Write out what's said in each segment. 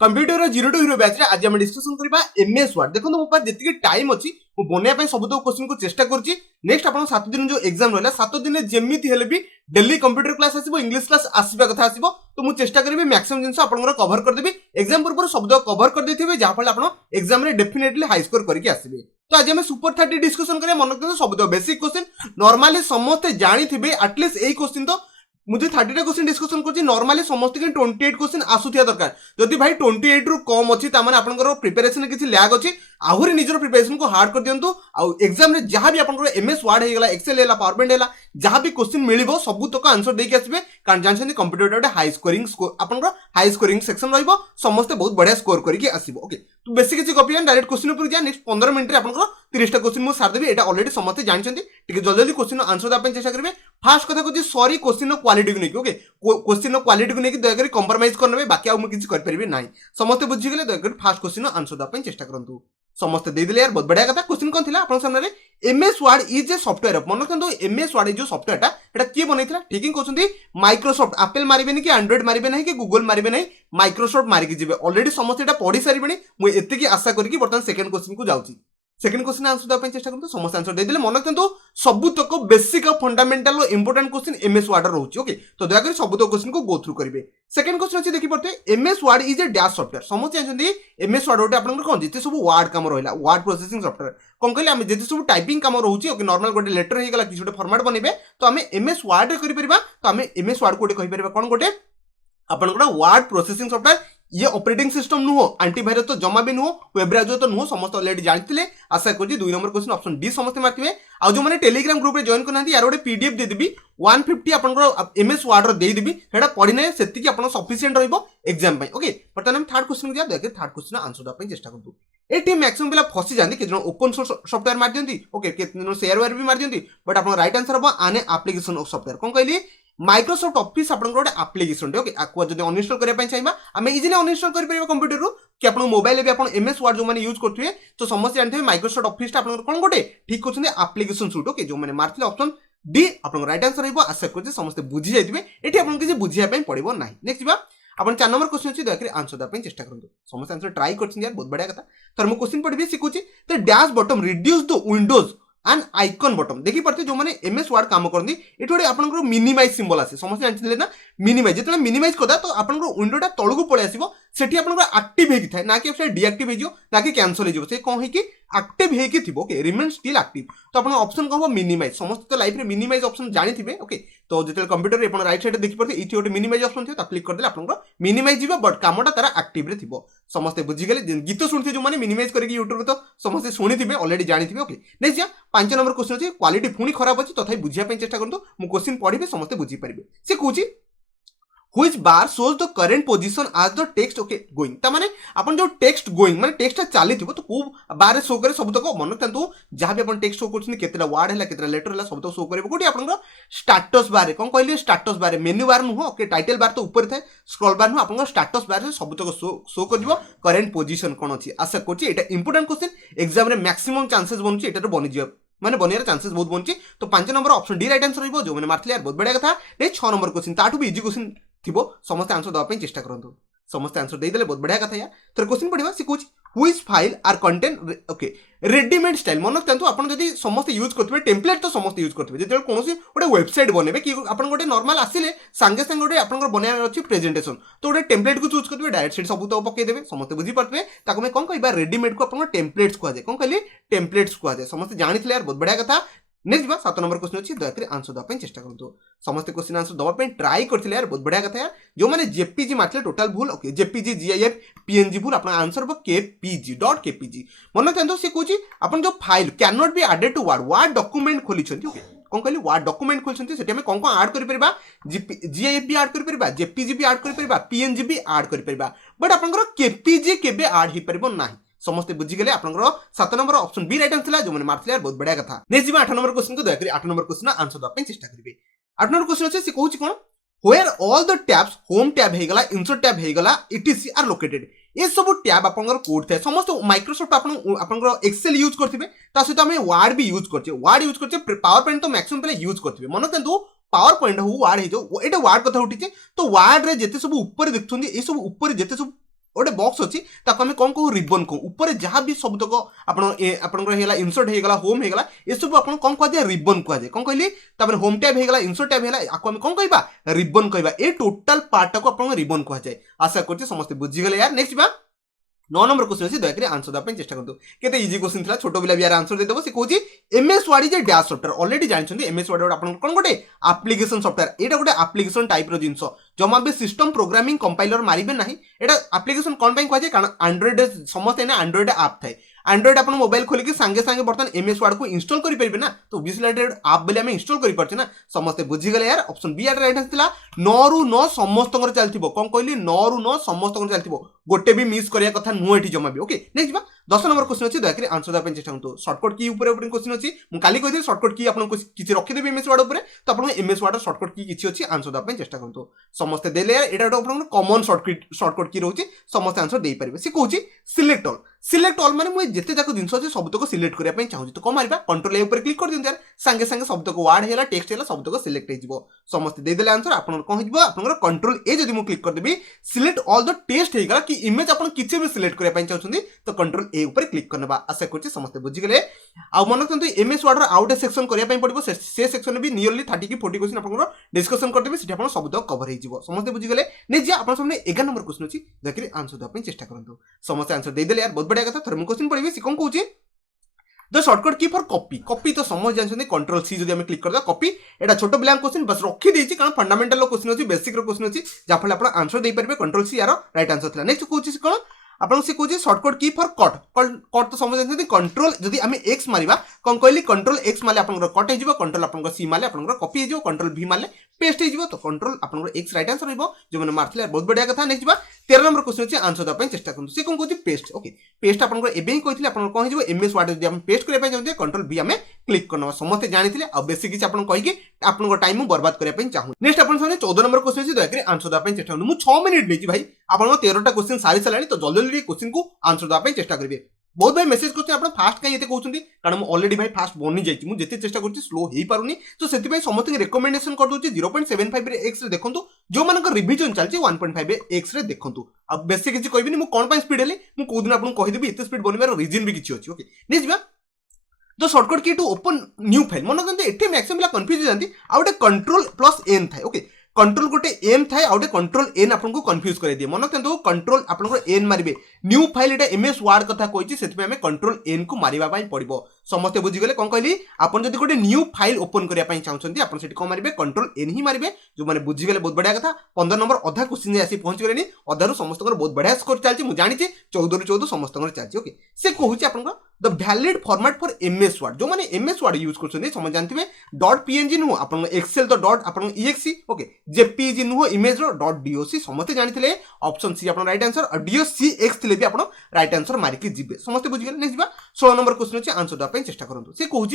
Computer zero to hero batch आज हम discussion करबा एमएस वर्ड। देखो मो पास जति टाइम अछि मु बनिया पय सब तो क्वेश्चन को चेष्टा करछि। नेक्स्ट आपण 7 दिन जो एग्जाम रहला 7 दिन जेमिति हेले भी डेली कंप्यूटर क्लास आसीबो, इंग्लिश क्लास आसीबा कथा आसीबो। तो मु चेष्टा करबी मैक्सिमम जिंस आपनकर कवर कर देबी। एग्जाम पूर्व शब्द कवर कर देथिबे जा फल आपण एग्जाम रे डेफिनेटली हाई स्कोर करके आसीबे। तो आज हम सुपर 30 डिस्कशन करिया मन करते शब्द बेसिक क्वेश्चन नॉर्मली समस्त जानि थिबे। एटलीस्ट एई क्वेश्चन तो मुझे 30 क्वेश्चन डिस्कशन करछि। नॉर्मली समस्त के 28 क्वेश्चन आसुथिया दरकार। जदि भाई 28 रु कम अछि त माने आपनकर प्रिपरेशन किछि लैग अछि, आहुरी निजर प्रिपरेशन को हार्ड कर दियंतु। आ एग्जाम रे जहां भी आपनकर एमएस वर्ड हे गेला, एक्सेल हेला, पावर पॉइंट हेला, जहां भी क्वेश्चन मिलिबो सब तक आंसर देके आसीबे। कारण जानछन कंप्यूटर डे हाई स्कोरिंग आपनकर हाई स्कोरिंग सेक्शन रहइबो, समस्त बहुत बढ़िया स्कोर करके आसीबो। ओके तो बेसिक किछि कॉपी डायरेक्ट क्वेश्चन ऊपर जा। नेक्स्ट 15 मिनिट रे आपनकर 30 टा क्वेश्चन मु सार देबी। एटा ऑलरेडी समस्त जानछन्ती, ठीक जल्दी जल्दी क्वेश्चन आंसर दा पे चेष्टा करबे। फास्ट कथा को सॉरी क्वेश्चन क्वालिटी को नहीं। ओके क्वेश्चन क्वालिटी को नहीं दया कंप्रोमाइज करने बाकी आउ किसी कर ना। समस्त बुझीगले दया फास्ट क्वेश्चन आंसर देवाई चेष्टा करूँ। समस्त देदेले यार बहुत बढ़िया कथा। क्वेश्चन कौन था आप सामने MS word is a software. मन रखते एमएस वर्ड जो सॉफ्टवेयर किए बनई ठीक ही कहते माइक्रोसॉफ्ट। एप्पल मारे कि एंड्रॉइड मारे ना कि गूगल मारे ना, माइक्रोसॉफ्ट मारिकी जी। ऑलरेडी समस्त पढ़ी सारे मुझे आशा करके बर्तमान सेकंड क्वेश्चन को जाऊँगी। सेकंड क्वेश्चन आंसर देवाई चेष्टा करते समस्त आंसर देदेले। मन रखते सबू तक basic fundamental important question MS word रोचे। ओके तो दयाकर सब तक क्वेश्चन को गो थ्रू करेंगे। सेकंड क्वेश्चन अच्छे देखी पड़ते MS word is a dash software. समस्त जानते एमएस वर्ड गोटे आपन कौन जिते सब वर्ड काम रहा वर्ड प्रोसेसिंग सॉफ्टवेयर कौन कहले आम जिते सब टाइपिंग काम रोचे। ओके नॉर्मल गोटे लेटर हो गला किसी गोटे फॉर्मेट बनइबे तो आम एमएस वर्ड रे करि परिबा। तो आम एमएस वर्ड गोटे कहि परिबा कौन गोटे आपन वर्ड प्रोसेसिंग सॉफ्टवेयर। ये ऑपरेटिंग सिस्टम नुहो, एंटीवायरस तो जमा भी नुहो, वेब ब्राउजर तो नुहो, समस्त ऑलरेडी जानते। आशा करी 2 नंबर क्वेश्चन ऑप्शन डी समस्त मारथिबे। आ जो माने टेलीग्राम ग्रुप रे जॉइन करना यार गोटे पीडीएफ दे देबी 150 आपन एमएस वर्ड रो दे देबी। हेडा पढिने सेति कि आपन सफिशिएंट रहइबो एग्जाम पय। ओके बर्तमान हम थर्ड क्वेश्चन जा देखि थर्ड क्वेश्चन आंसर दा पय चेष्टा करदु। एटी मैक्सिमम पिला फसी जांदी कि जण ओपन सोर्स सॉफ्टवेयर मार दियंती। ओके केतनो शेयरवेयर भी मार दियंती, बट आपन राइट आंसर हो आने एप्लीकेशन ऑफ सॉफ्टवेयर कौन कहली माइक्रोसॉफ्ट ऑफिस आपन गोटे एप्लीकेशन। ओके आको जदि अनइंस्टॉल करिया पय चाहिबा आमे इजीली अनइंस्टॉल करि परिबा कंप्यूटर रो कि आपन मोबाइल भी आपन एमएस वर्ड जो माने यूज करथुए। तो समस्त जानथे माइक्रोसॉफ्ट ऑफिस आपन कोन गोटे ठीक कहउछन एप्लीकेशन सूट। ओके जो माने मारथिले ऑप्शन डी आपन राइट आंसर रहइबो। आशा करछि समस्त बुझी जाइथिबे। एठी आपन किछि बुझिया पय पड़िबो नाही। नेक्स्ट बा अपन 4 नंबर क्वेश्चन अछि दयाकर आंसर दा पय चेष्टा करंतु। समस्त आंसर ट्राई करछिन यार बहुत बढ़िया कथा। तर मु क्वेश्चन पढबी सिखुछि the dash bottom reduce the windows and icon button. देखि पड़ते जो माने एमएस वर्ड काम करनी एठोडे आपनकर मिनिमाइज सिंबल आसे। समस्त जानथिले ना मिनिमाइज जेतले मिनिमाइज करदा तो आपनकर विंडोटा तळगु पळे आसीबो। सेठी आपनकर एक्टिव हेकि थाए ना कि से डीएक्टिव हे जियो ना कि कैंसिल हे जियो। से कोन हे कि एक्टिव हेकि थिबो। Okay remain still active. तो आपन ऑप्शन कहबो मिनिमाइज। समस्त तो लाइफ रे मिनिमाइज ऑप्शन जानि थिबे। ओके तो जेतले कंप्यूटर रे आपन राइट साइड देखि पड़ते इथि गोटे मिनिमाइज ऑप्शन थियो ता क्लिक कर देले आपनकर मिनिमाइज जिवो बट कामटा तारा एक्टिव रे थिबो। समस्त बुझी गेले गीत सुनथि जो माने मिनिमाइज करके YouTube तो समस्त सुनि थिबे ऑलरेडी जानि थिबे। ओके नेक्स्ट जा 5 नंबर क्वेश्चन अछि क्वालिटी पुनी खराब अछि तथापि बुझिया पय चेष्टा करंतु। मु क्वेश्चन पढिबे समस्त बुझी परिबे। से कहूची which bar shows the current position as the text okay going। ता माने अपन जो टेक्स्ट गोइंग माने टेक्स्ट चली थिबो तो को बार रे शो करे सब तक मन रखतु। जहां भी अपन टेक्स्ट शो करछन केतला वर्ड हला केतला लेटर हला सब तक शो करबो। कोठी अपन स्टेटस बार रे कोन कहली स्टेटस बार रे मेन्यू बार नु हो। ओके टाइटल बार तो ऊपर थाए, स्क्रॉल बार नु अपन स्टेटस बार रे सब तक शो कर दिबो करंट पोजीशन कोन अछि। आशा करछि एटा इंपोर्टेंट क्वेश्चन एग्जाम रे मैक्सिमम चांसेस बनछि एटा बनि जियो माने बनियार चांसेस बहुत बनछि। तो 5 number option D right answer रहइबो। जो माने मारथले यार बहुत बढ़िया कथा। ए 6 नंबर क्वेश्चन ताठु भी इजी क्वेश्चन थिबो। समस्त आंसर दवा पे चेष्टा करंतु। समस्त आंसर दे देले बहुत बढ़िया कथा यार। तर क्वेश्चन पढिबा से कुछ which file or content okay readymade style. मन रखतु आपण जदी समस्त यूज करथबे टेम्पलेट तो समस्त यूज करथबे। जेते कोनोसी गोटे वेबसाइट बनेबे कि आपण गोटे नॉर्मल आसिले संगे संगे गोटे आपनकर बनाया अछि प्रेजेंटेशन तो गोटे टेम्पलेट को चूज करथबे डायरेक्ट सेट सब तो पके देबे। समस्त बुझी पड़थबे ताको मैं कोन कहबा रेडीमेड को आपण टेम्पलेट्स को जाय कोन कहली टेम्पलेट्स को जाय। समस्त जानिथिले यार बहुत बढ़िया कथा। नेक्स्ट बा 7 नंबर क्वेश्चन अछि दयाकर आंसर दवा पे चेष्टा करंतु। समस्त क्वेश्चन आंसर दवा पे ट्राई करथिले यार बहुत बढ़िया कथा यार। जो माने जेपीजी मारथिले टोटल भूल। ओके जेपीजी जीआईएफ पीएनजी भूल आपन आंसर हो केपीजी मन रखतु। से कहूची आपन जो file can not be added to word document खोली छथि। ओके कोन कहली वर्ड डॉक्यूमेंट खोली छथि सेठी हम कोन कोन ऐड करि परबा जीआईएफ भी ऐड करि परबा, जेपीजी भी ऐड करि परबा, पीएनजी भी ऐड करि परबा, बट आपनकर केपीजी केबे ऐड हि परबो नाही। समस्त बुझी गेले आपनकर 7 number option B right answer जो माने मारथिले यार बहुत बढ़िया कथा। नेक्स्ट जीवा 8 नंबर क्वेश्चन को दया करी 8 नंबर क्वेश्चन आंसर दवा पे चेष्टा करिवे। 8 नंबर क्वेश्चन अछि से कहूची कोन where all the tabs home tab हे गला, insert tab हे गला, etc are located। ये सब टैब आपनकर कोड थे। समस्त माइक्रोसॉफ्ट आपनकर एक्सेल यूज करथिबे ता सहित हम वर्ड भी यूज करछे। वर्ड यूज करछे पावर पॉइंट तो मैक्सिमम पहले यूज करथिबे। मन रखतु पावर पॉइंट हो वर्ड हे जो एटा वर्ड कथा उठिचे तो वर्ड रे जेते सब ऊपर देखथुंदी ए सब ऊपर जेते सब गोटे बॉक्स अच्छी आम कौन कहूँ रिबन कहूँ ऊपर जहाँ भी सबतक आपंकर इनसर्ट होगा होम होगा ये सब आप कौन कहुए रिबन कहुए कौन कहली होम टैब होगा इनसर्ट टैब है आपको कौन कहवा रिबन कहवा ये टोटाल पार्ट को आप रिबन कहुए आशा करते समस्त बुझीगले यार नेक्स्ट बा 9 नंबर क्वेश्चन अच्छी दयाकोरी आंसर देवाई चेष्टा करूँ केते इजी क्वेश्चन था छोट पिला भी यार आंसर देदेव से कहूँ MS word is a dash software already जानते एमएस वर्ड आप कौन गोटे एप्लिकेशन सॉफ्टवेयर यहाँ गोटे एप्लिकेशन टाइप जिनस जमा भी सिस्टम प्रोग्रामिंग कंपाइलर मारे ना यहाँ एप्लिकेशन कौन कहुए कारण एंड्रॉइड समस्त एंड्रॉइड आप थाए एंड्रॉइड आप मोबाइल खोलिक सांगे सांगे बर्तमान एमएस वर्ड को इंस्टॉल करेंगे ना तो ओबियसली आप बोले आम इंस्टॉल कर ना समस्ते बुझीगले यार ऑप्शन बी राइट आंसर 9 रु 9 समस्त चलती कौन कहली 9 रु 9 समस्त चलती गोटे भी मिस करिया कथा नुह ये जमा भी ओके नेक्स्ट बा 10 नंबर क्वेश्चन अच्छी दयाकोरी आंसर देवाई चेष्टा करूँ शॉर्टकट की क्वेश्चन अच्छी मुझे काली कही शॉर्टकट की आपको किसी रखीदेवी एमएस वर्ड उपर तो आप एमएस वर्ड शॉर्टकट की किसी अच्छी आंसर देवाई चेष्टा करूँ समस्ते देले यहाँ गोटे कॉमन शॉर्टकट की रोचे समस्त आंसर दे पारे सी कहूँ सिलेक्ट ऑल माने मुझे जिते जाक जिन अच्छे सबतक सिलेक्ट करने चाहिए तो कौन मारिबा कंट्रोल ए ऊपर क्लिक कर दियो यार सांगे सांगे सबतक वार्ड है टेक्स्ट है सबतक सिलेक्ट हो समस्त देदेले आंसर आप कौन हो आप कंट्रोल ए जब मुझे क्लिक करदेवी सिलेक्ट ऑल द टेक्स्ट होगा कि इमेज आप किसी भी सिलेक्ट करने चाहिए तो कंट्रोल ए ऊपर क्लिक करने आशा कर समस्त बुझीगले आ मन रखते एमएस वर्ड आउट सेक्शन करने पड़ो से सेक्शन भी नियरली 30 कि 40 क्वेश्चन आप डिस्कसन करदेवी से सबतक कवर हो समस्त बुझीगले नहीं आप 11 नंबर क्वेश्चन अच्छी देखिए आंसर देवाई चेष्टा करूँ समस्त आंसर देदेले यार बहुत बढ़िया कथा थोड़े क्वेश्चन पढ़ी सी कौन कहूँ द शॉर्टकट की फॉर कॉपी तो समझ जानते कंट्रोल सी जब क्लिक करदा कॉपी एटा छोट ब्लैंक क्वेश्चन बस रखी देछि कारण फंडामेंटल क्वेश्चन अछि बेसिक रो क्वेश्चन अछि जाफल आपण आंसर दे परबे कंट्रोल सी यार राइट आंसर थला नेक्स्ट कहूँ कौन आपन से कहूँ शॉर्टकट की फॉर कट तो समझ जानते कंट्रोल जदि आम एक्स मारिबा कौन कहली कंट्रोल एक्स माले आपन कट हो कंट्रोल आपन सी माले आपन कॉपी हो कंट्रोल भी माले पेस्ट हो तो कंट्रोल आपन एक्स राइट आंसर हो जो मैंने मारथिले बहुत बढ़िया कथा नेक्स्ट बा 13 नंबर क्वेश्चन अच्छे आंसर देवाई चेष्टा करूँ से कौन कहूँ पेस्ट ओके पेस्ट आपन एबे ही कही आपन कौन हो एमएस वर्ड जब पेस्ट करने चाहिए कंट्रोल बी आम क्लिक करना समस्त जानी आ बेसी किसी आप कहीकि आपन टाइम बर्बाद करने चाहूँ नेक्स्ट आप 14 नंबर क्वेश्चन अच्छे दयाकोरी आंसर देवाई चेष्टा करूँ मुझे 6 मिनिट नहीं भाई आप 13टा क्वेश्चन सारी सारे तो जल्दी जल्दी क्वेश्चन को आंसर देवाई चेष्टा करेंगे बहुत भाई मेसेज करते आप फास्ट कहीं कहते कारण मुझे ऑलरेडी भाई फास्ट बनी जाइए मुझे चेष्टा कर स्लो हो पारुनी तो से समस्त रिकमेंडेशन कर दूसरी 0.75 एक्स देखो जो मान रिविजन चलती 1.5 एक्स देखो अब बेसी किसी कहबी मुझे कौन स्पीड हेली मुझे कौ दिन आपको कहीदेवी एत स्पीड बनवार रिजन भी किसी अच्छी ओके नहीं जा तो शॉर्टकट की टू ओपन न्यू फाइल मन रखते मैक्सिमम कन्फ्यूज जाती आउटे कंट्रोल प्लस एन थाए ओके कंट्रोल गोटे एन थाए आउटे कंट्रोल एन आपको कन्फ्यूज कर दिए मन रखते कंट्रोल आप एन मारे न्यू फाइल एटा एमएस वर्ड कथा कही से कंट्रोल एन को मारे पड़ो समस्ते बुझीगले कौन कहली आपन जदि गोटे न्यू फाइल ओपन करने चाहते आप कौन मारे कंट्रोल एन ही मारे जो मैंने बुझीगले बहुत बढ़िया कथा 15 नंबर अधा क्वेश्चन आसी पहुंच गले अधारू समस्त बहुत बढ़िया स्कोर चलती मुझे जानी 14 ରୁ 14 समस्त चलती ओके से कहूँ आप the valid format for MS word जो मैंने एमएस वर्ड यूज कर समझ जानते डॉट पीएनजी नुह आप एक्सेल तो डॉट आप ईएक्सी ओके जेपीजी नुह इमेज डॉट डीओसी समस्ते जानी ऑप्शन सी आप राइट आंसर और डीओसी एक्स थे भी आप राइट आंसर मारिकी जी समस्ते बुझीगले नेक्स्ट बा 16 नंबर क्वेश्चन अच्छे आंसर देवाई चेष्टा करूँ से कहूँ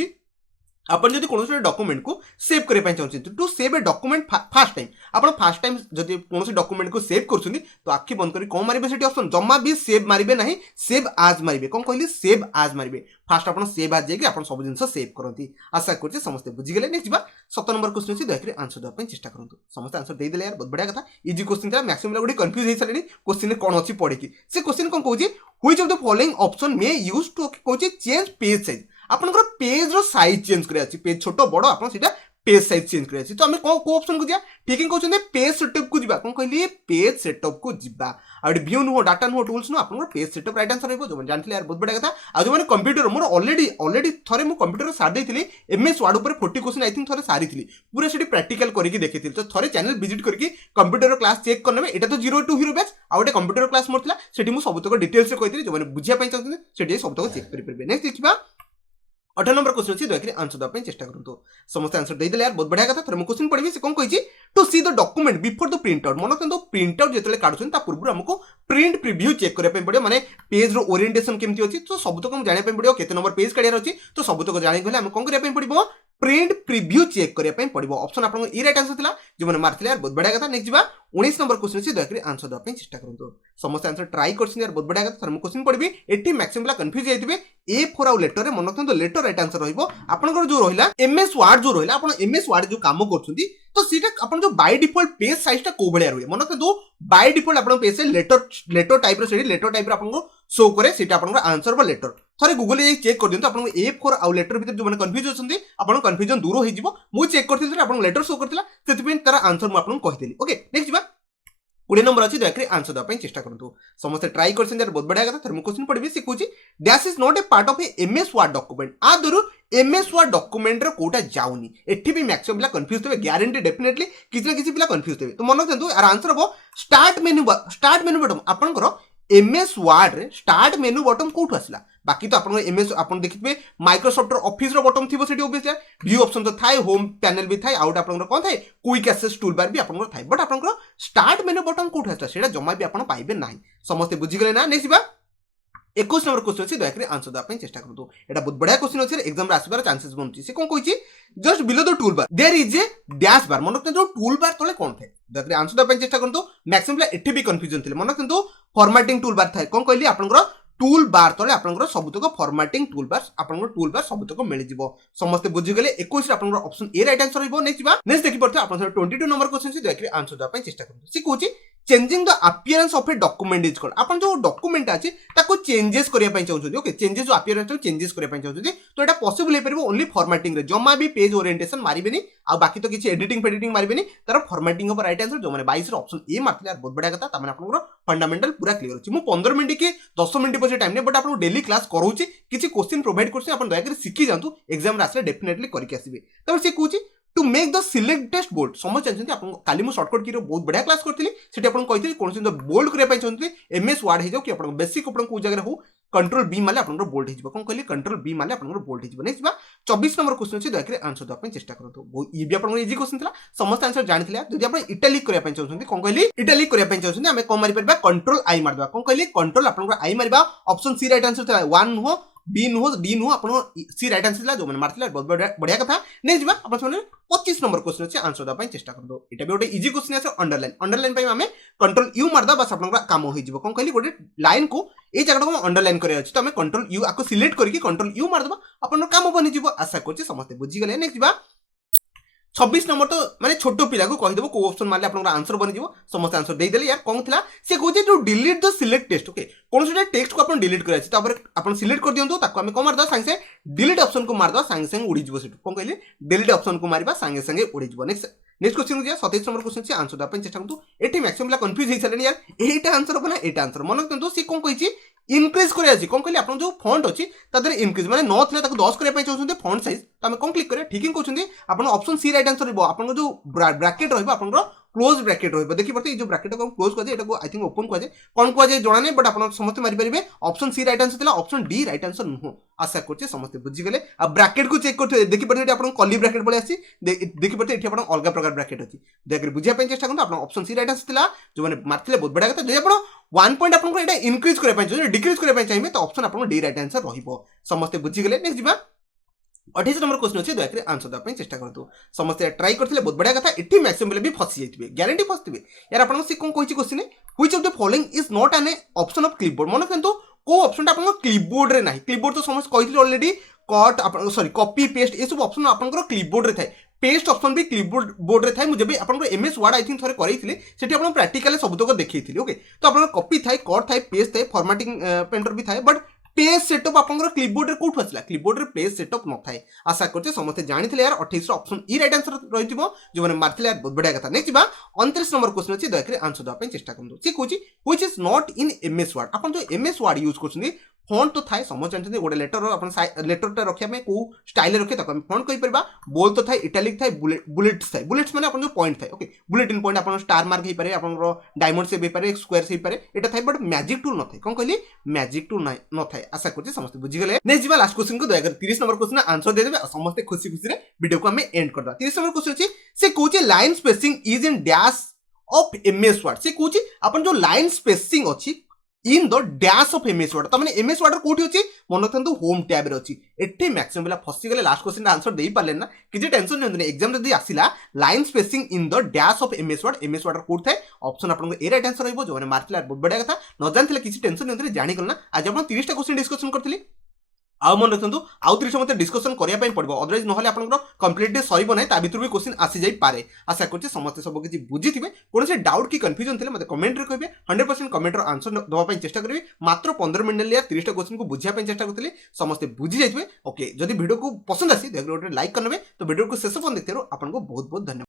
आपन जदि कौन डॉक्यूमेंट को सेव करने चाहिए to save a document fast time आप फास्ट टाइम जदि कौन डॉक्यूमेंट को सेव कर तो आखि बंद कर कौन मारे से ऑप्शन जमा भी सेव मारे ना सेव आज मारे कौन कहली सेव आज मारे फास्ट आप सेव आज जाकि आप सब जिन सेव करती आशा करते समस्त बुझीगले नेक्स्ट बा 17 नंबर क्वेश्चन अच्छी दयाकोरी आंसर देवाई चेष्टा करूँ समस्त आंसर देदेले यार बहुत बढ़िया कथा इजी क्वेश्चन था मैक्सिमम गोटे कन्फ्यूज हो सारे क्वेश्चन कौन अच्छी पढ़ी से क्वेश्चन कौन कहूँ which of the following option may use to कहूँ चेंज पेज साइज आपनकर पेज रो साइज चेंज करे अछि पेज छोटो बड़ो आपन सीधा पेज साइज चेंज करे अछि तो हमें को ऑप्शन को दिया ठीक है कहउछन पेज सेटअप को दिबा कोन कहली पेज सेटअप को दिबा आ व्यू नु डाटा नु टूल्स नु आपन पेज सेटअप राइट आंसर रहबो जो मन जानथले यार बहुत बड़ा कथा आ जो माने कंप्यूटर मोर ऑलरेडी थरे मु कंप्यूटर सार देथिली एमएस वर्ड ऊपर 40 क्वेश्चन आई थिंक थरे सारीथिली पूरा सेठी प्रैक्टिकल करके देखिथिली तो थरे चैनल विजिट करके कंप्यूटर क्लास चेक करनेबे एटा तो 0 टू हीरो बैच आ गोटे कंप्यूटर क्लास मोर थिला सेठी मु सबतक डिटेल्स रे कहिथिली जो माने बुझिया पई चाहथि सेठी सबतक चेक करि परबे नेक्स्ट देखिबा 18 नंबर क्वेश्चन अच्छी दयाकोरी आंसर देवाई चेष्टा करूँ समस्त आंसर देदेले यार बहुत बढ़िया कथा थोड़े मुझे क्वेश्चन पढ़ी से कौन कही to see the document before the print out मन रखते प्रिंट आउट जो काढ़ुन पूर्व आमको प्रिंट प्रिव्यू चेक करने पड़ो माने पेज रो ओरिएंटेशन केमती अच्छी तो सबतक जाना पड़ो केते नंबर पेज काढ़ार अच्छी तो सबतक जाने गले आम कौन करने पड़ो प्रिंट प्रिव्यू चेक करने पड़ो ऑप्शन आपको ई राइट आंसर था जो मैंने मार्च यार बहुत बढ़िया कथा नेक्स्ट जा 19 नंबर क्वेश्चन अच्छी दयाकोरी आंसर देवाई चेष्टा करूँ समस्त आंसर ट्राई कर यार बहुत बढ़िया कथा मुझे क्वेश्चन पढ़ी एटी मैक्सिमम पिला कन्फ्यूज होते ए फोर आउ लेटर मन रखते लेटर राइट आंसर रहा जो रहा एमएस वार्ड जो रहा आप एमएस वार्ड जो कम कर तो सीटा अपन जो बाय डिफॉल्ट पेज साइज टा को भलिया रहे मन रखते बाय डिफॉल्ट अपन पेज से लेटर टाइप रो लेटर टाइप आपको शो करे सीटा अपन आंसर बा लेटर थरे गूगल चेक कर दियंतु आपन ए4 आउ लेटर भीतर जो माने कंफ्यूज होछंती आपन कंफ्यूजन दूर हो जिवो मु चेक करथिल रे आपन लेटर शो करथिला सेति तार आंसर मु आपन कहिदेली ओके नेक्स्ट बा 20 नंबर अछि दयाकरी आंसर दवा पई चेष्टा करंतु समस्त ट्राई करछन यार बहुत बढ़िया कथा थरे मु क्वेश्चन पढबी सिखुची dash is not a part of a MS Word document आ दरु एमएस वर्ड डॉक्यूमेंट रे कोटा जाउनी एठी भी मैक्सिमम पिला कंफ्यूज तबे गारंटी डेफिनेटली किछि ना किछि पिला कंफ्यूज तबे तो मन रखंतु यार आंसर हो स्टार्ट मेनू बटन आपनकर एमएस वर्ड रे स्टार्ट मेनू बटन कोठु आसला बाकी तो आपन एमएस आपन देखिबे माइक्रोसॉफ्ट रो ऑफिस रो बटन थिबो सेठी ऑब्वियसली व्यू ऑप्शन तो थाए होम पैनल भी थाए आउट आपन कोन थाए क्विक एक्सेस टूल बार भी आपन थाए बट आपन स्टार्ट मेनू बटन कोठु आसला सेटा जमा भी आपन पाइबे नाही समस्त बुझी गले ना नेक्स्ट बा 21 नंबर क्वेश्चन अच्छी दयाकोरी आंसर देवाई चेष्टा करूँ एटा बहुत बढ़िया क्वेश्चन अच्छे एग्जाम आसबार चांसेस बनୁଛି से कौन कही just below the tool bar there is a dash bar मन रखते जो टूल बार तले कौन थे दयाकोरी आंसर देवाई चेष्टा करूँ मैक्सिमम एठी भी कंफ्यूजन थे मन रखते फॉर्मेटिंग टूल बार था कौन कहली आपनकर टूल बार तले आपनकर सबुतक फॉर्मेटिंग टूल बार आपनकर टूल बार सबुतक मिल जिवो समस्त बुझी गले 21 रे आपनकर ऑप्शन ए राइट आंसर रहइबो नेक्स्ट देखि पड़थे आपन 22 नंबर क्वेश्चन से दयाकोरी आंसर देवाई चेष्टा करूँ सी कहूची changing the appearance of a document is called आपन जो डॉक्यूमेंट अछि ताको चेंजेस करिया पई चाहउछथि ओके चेंजेस जो अपीयरेंस तो चेंजेस करिया पई चाहउछथि तो एटा पॉसिबल हे परबो ओनली फॉर्मेटिंग रे जमा भी पेज ओरिएंटेशन मारिबेनी आ बाकी तो किछि एडिटिंग मारिबेनी तार फॉर्मेटिंग ऑफ राइट आंसर जो माने 22 रे ऑप्शन ए मारथिले यार बहुत बढ़िया कथा त माने आपन फंडामेंटल पूरा क्लियर अछि मु 15 मिनिट के 10 मिनिट पछे टाइम ने बट आपन डेली क्लास करूची किछि क्वेश्चन प्रोवाइड करछि आपन दया करी सिखि जानतु एग्जाम रे आसले डेफिनेटली करिके आसीबे तब से कहूची to make the select text bold समझ जानते आपन काली मु शॉर्टकट की बहुत बढ़िया क्लास करथिली सेठी आपन कहिथिली कोन से बोल्ड करिया पई चाहथि एमएस वर्ड हे जाउ कि आपन बेसिक आपन को जगह हो कंट्रोल बी माले आपन बोल्ड हे जिवो कोन कहली कंट्रोल बी माले आपन बोल्ड हे जिवो नेक्स्ट बा 24 नंबर क्वेश्चन अछि दयाकरे आंसर दवा पई चेष्टा करथु बहुत ई भी आपन इजी क्वेश्चन थिला समस्त आंसर जानिथिले जदि आपन इटैलिक करिया पई चाहथि कोन कहली इटैलिक करिया पई चाहथि हमें कोन मारि परबा कंट्रोल आई मार दवा कोन कहली कंट्रोल आपन आई मारिबा ऑप्शन सी राइट आंसर थिला 1 हो बी नु डी नु आपन सी राइट आंसर थिला जो माने मारथिला बहुत बढ़िया कथा नेक्स्ट बा आपन सुने 25 नंबर क्वेश्चन अछि आंसर दवा पई चेष्टा करदो एटा भी ओटे इजी क्वेश्चन আছে अंडरलाइन पई हमें कंट्रोल यू मार दा बस आपन काम हो जिवो कोन कहली गोटे लाइन को ए जगह को अंडरलाइन करे अछि तो हमें कंट्रोल यू आको सिलेक्ट करके कंट्रोल यू मार दबा आपन काम बनि जिवो आशा करछि समस्त बुझी गले नेक्स्ट बा 26 नंबर तो माने छोटो पिला को कहि देबो को ऑप्शन मारले आपन आंसर बनि जिवो समस्त आंसर दे देले यार कोन थिला से कहू जे जो delete the select text okay कोन से टेक्स्ट को अपन डिलीट करे अछि तापर अपन सिलेक्ट कर दियंतो ताको हमें को मार दा संगे डिलीट ऑप्शन को मार दा संगे उड़ी जिवो सेटु कोन कहले डिलीट ऑप्शन को मारिबा संगे उड़ी जिवो नेक्स्ट क्वेश्चन जा 27 नंबर क्वेश्चन से आंसर दा पई चेष्टा करतु एठी मैक्सिमम ला कंफ्यूज हे छले यार एटा आंसर बना एटा आंसर मन करतु से कोन कहिछि इनक्रीज करे अछि कोन कहली आपन जो फॉन्ट अछि तादर इनक्रीज माने 9 थिला ताको 10 करे पई चाहउछन्ते फॉन्ट साइज त हमें कोन क्लिक करे ठीक कहउछन्ते आपन ऑप्शन सी राइट आंसर रहबो आपन जो ब्रैकेट रहबो आपन क्लोज ब्रैकेट रहबो देखि परते जो ब्रैकेट को क्लोज कर दे एटा को आई थिंक ओपन कर दे कोन को जे जणा नै बट आपन समस्त मारि परिबे ऑप्शन सी राइट आंसर थिला ऑप्शन डी राइट आंसर नुहो आशा करछे समस्त बुझी गले आ ब्रैकेट को चेक करते देखि परते आपन कर्ली ब्रैकेट बोले आसी देखि परते एठी आपन अलगा प्रकार ब्रैकेट अछि देखि बुझिया पई चेष्टा करन आपन ऑप्शन सी राइट आंसर थिला जो माने मारथिले बहुत बडा कथा जे आपन 1 पॉइंट आपन को एटा इंक्रीज करे पई जो डिक्रीज करे पई चाहिबे तो ऑप्शन आपन डी राइट आंसर रहिबो समस्त बुझी गले नेक्स्ट जिबा 28 नंबर क्वेश्चन अछि दयाकरे आंसर दा पई चेष्टा करतु समस्त ट्राई करथिले बहुत बढ़िया कथा एठी मैक्सिमम भी फसी जाइतबे गारंटी फसतिबे यार आपन से कोन कहिछि question which of the following is not an option of clipboard मन किंतु को ऑप्शन आपन क्लिपबोर्ड रे नाही क्लिपबोर्ड तो समस्त कहिथिले ऑलरेडी कट आपन सॉरी कॉपी पेस्ट ए सब ऑप्शन आपन क्लिपबोर्ड रे थाए पेस्ट ऑप्शन भी क्लिपबोर्ड बोर्ड रे थाए मुझे भी आपन एमएस वर्ड आई थिंक थरे करैथिले सेठी आपन प्रैक्टिकली सब तक देखैथिले ओके तो आपन कॉपी थाए कट थाए पेस्ट थाए फॉर्मेटिंग पेंटर भी थाए बट पेज सेटअप आपनकर क्लिपबोर्ड रे कोठ आसला क्लिपबोर्ड रे पेज सेटअप न थाए आशा करते समस्त जानिथिले यार 28 ऑप्शन ई राइट आंसर रहिथिबो जो माने मारथिले यार बहुत बढ़िया कथा नेक्स्ट बा 29 नंबर क्वेश्चन अछि दयाकरे आंसर दवा पई चेष्टा करंदो से कहूची which is not in MS Word आपन जो एमएस वर्ड यूज करछनी फॉन्ट तो थाए समझ जानते गोटे लेटर अपन लेटरटा रखिया में को स्टाइल रखे तक फॉन्ट कहि परबा बोल तो थाए इटैलिक थाए बुलेट्स थाए बुलेट्स माने अपन जो पॉइंट थाए ओके बुलेट इन पॉइंट अपन स्टार मार्क हे पारे अपन डायमंड से हे पारे स्क्वायर से हे पारे एटा थाए बट मैजिक टूल न थाए कोन कहली मैजिक टूल न थाए आशा करते समस्त बुझी गले नेक्स्ट जीवा लास्ट क्वेश्चन को दयाकर 30 नंबर क्वेश्चन आंसर दे देबे समस्त खुशी खुशी रे वीडियो को हमें एंड कर दा 30 नंबर क्वेश्चन अछि से कहूची line spacing is in dash of MS Word से कहूची अपन जो लाइन स्पेसिंग अछि in the dash of MS Word तो मैंने एमएस वर्ड कोठी अछि मन रखंतु होम टैब रे अछि एठी मैक्सिमम पिला फसी गले लास्ट क्वेश्चन आंसर देई पाले ना किछि टेंशन नै एग्जाम जदी आसिला line spacing in the dash of MS Word code थाए ऑप्शन आपन ए राइट आंसर रहइबो जो माने मार्कला बहुत बढ़िया कथा न जानथिले किछि टेंशन नै जानि गल ना आज आपण 30 टा क्वेश्चन डिस्कशन करथिली आउ मन रखु आउ 30 मत डिस्कसन करने पड़ो अदरवाइज ना आप कम्प्लीटली सर ना ता भर भी क्वेश्चन आसी जाई पारे आशा कर समस्त सब किसी बुझी थे कौन से डाउट कि कन्फ्यूजन थे मतलब कमेंट कहे 100% कमेंट आंसर देवाई चेष्टा करी मात्र 15 मिनट लिया 30 क्वेश्चन को बुझाई चेष्टा करी समस्ते बुझी जाइए ओके जदि वीडियो को पसंद आसी गोटे लाइक करने तो वीडियो को शेष पर्यंत देखते आपको बहुत बहुत धन्यवाद।